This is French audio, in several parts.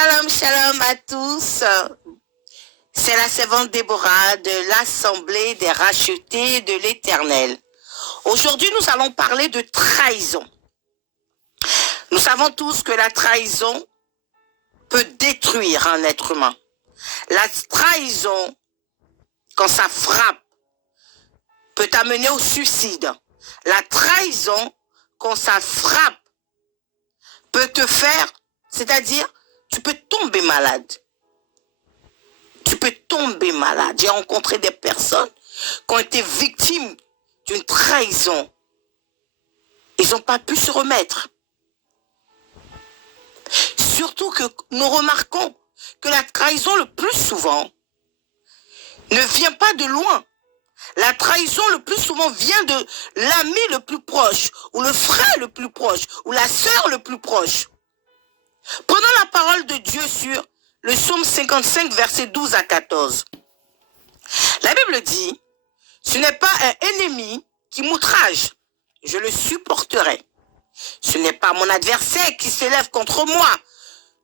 Shalom, shalom à tous. C'est la servante Déborah de l'Assemblée des rachetés de l'Éternel. Aujourd'hui, nous allons parler de trahison. Nous savons tous que la trahison peut détruire un être humain. La trahison, quand ça frappe, peut amener au suicide. La trahison, quand ça frappe, peut te faire, c'est-à-dire, tu peux tomber malade. Tu peux tomber malade. J'ai rencontré des personnes qui ont été victimes d'une trahison. Ils n'ont pas pu se remettre. Surtout que nous remarquons que la trahison, le plus souvent, ne vient pas de loin. La trahison, le plus souvent, vient de l'ami le plus proche, ou le frère le plus proche, ou la sœur le plus proche. Prenons la parole de Dieu sur le psaume 55, versets 12 à 14. La Bible dit, « Ce n'est pas un ennemi qui m'outrage, je le supporterai. Ce n'est pas mon adversaire qui s'élève contre moi,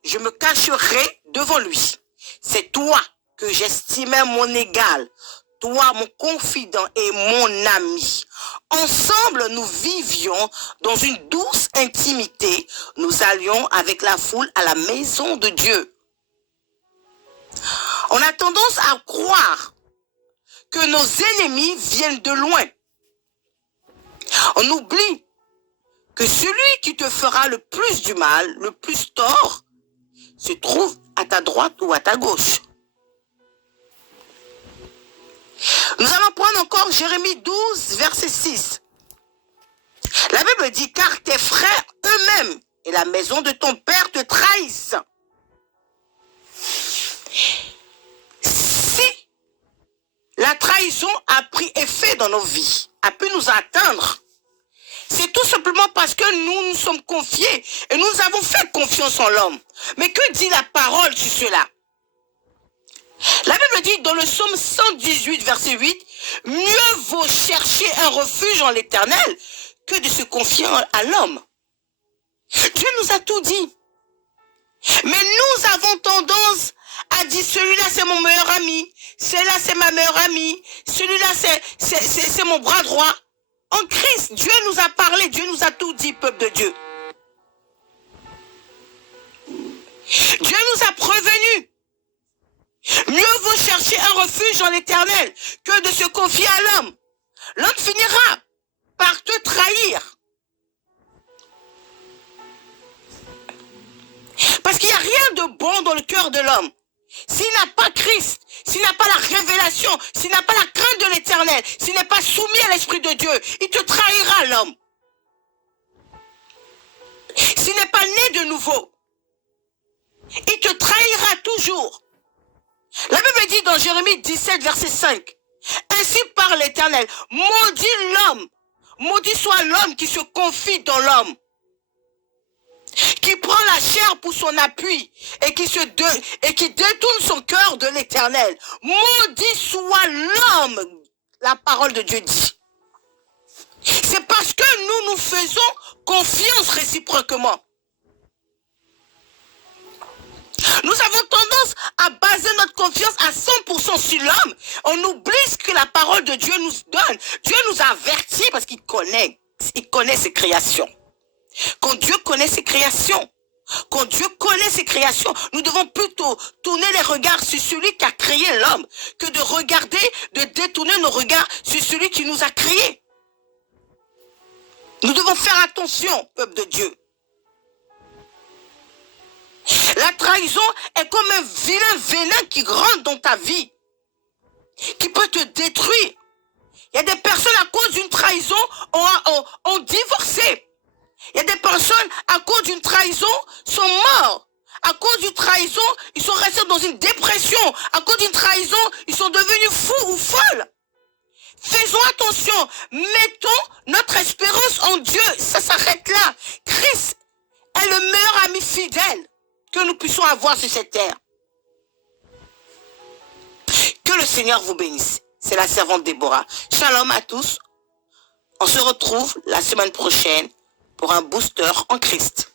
je me cacherai devant lui. C'est toi que j'estimais mon égal, toi mon confident et mon ami. Ensemble, nous vivions dans une douce intimité. Nous allions avec la foule à la maison de Dieu. » On a tendance à croire que nos ennemis viennent de loin. On oublie que celui qui te fera le plus du mal, le plus tort, se trouve à ta droite ou à ta gauche. Nous allons prendre encore Jérémie 12, verset 6. La Bible dit, car tes frères eux-mêmes et la maison de ton père te trahissent. Si la trahison a pris effet dans nos vies, a pu nous atteindre, c'est tout simplement parce que nous nous sommes confiés et nous avons fait confiance en l'homme. Mais que dit la parole sur cela? La Bible dit dans le psaume 118, verset 8, « Mieux vaut chercher un refuge en l'Éternel que de se confier à l'homme. » Dieu nous a tout dit. Mais nous avons tendance à dire, celui-là c'est mon meilleur ami, celui-là c'est ma meilleure amie, celui-là c'est mon bras droit. En Christ, Dieu nous a parlé, Dieu nous a tout dit, peuple de Dieu. Dieu nous a prévenus. Mieux vaut chercher un refuge en l'Éternel que de se confier à l'homme. L'homme finira par te trahir. Parce qu'il n'y a rien de bon dans le cœur de l'homme. S'il n'a pas Christ, s'il n'a pas la révélation, s'il n'a pas la crainte de l'Éternel, s'il n'est pas soumis à l'Esprit de Dieu, il te trahira, l'homme. S'il n'est pas né de nouveau, il te trahira toujours. La Bible dit dans Jérémie 17, verset 5, « Ainsi parle l'Éternel, maudit l'homme, maudit soit l'homme qui se confie dans l'homme, qui prend la chair pour son appui et qui détourne son cœur de l'Éternel. Maudit soit l'homme, la parole de Dieu dit. » C'est parce que nous nous faisons confiance réciproquement. Nous avons tendance à baser notre confiance à 100% sur l'homme. On oublie ce que la parole de Dieu nous donne. Dieu nous avertit parce qu'il connaît ses créations. Quand Dieu connaît ses créations, nous devons plutôt tourner les regards sur celui qui a créé l'homme que de détourner nos regards sur celui qui nous a créés. Nous devons faire attention, peuple de Dieu. La trahison est comme un vilain venin qui rentre dans ta vie, qui peut te détruire. Il y a des personnes à cause d'une trahison ont divorcé. Il y a des personnes à cause d'une trahison sont morts. À cause d'une trahison, ils sont restés dans une dépression. À cause d'une trahison, ils sont devenus fous ou folles. Faisons attention. Mettons notre espérance en Dieu. Ça s'arrête là. Christ est le meilleur ami fidèle que nous puissions avoir sur cette terre. Que le Seigneur vous bénisse. C'est la servante Déborah. Shalom à tous. On se retrouve la semaine prochaine pour un booster en Christ.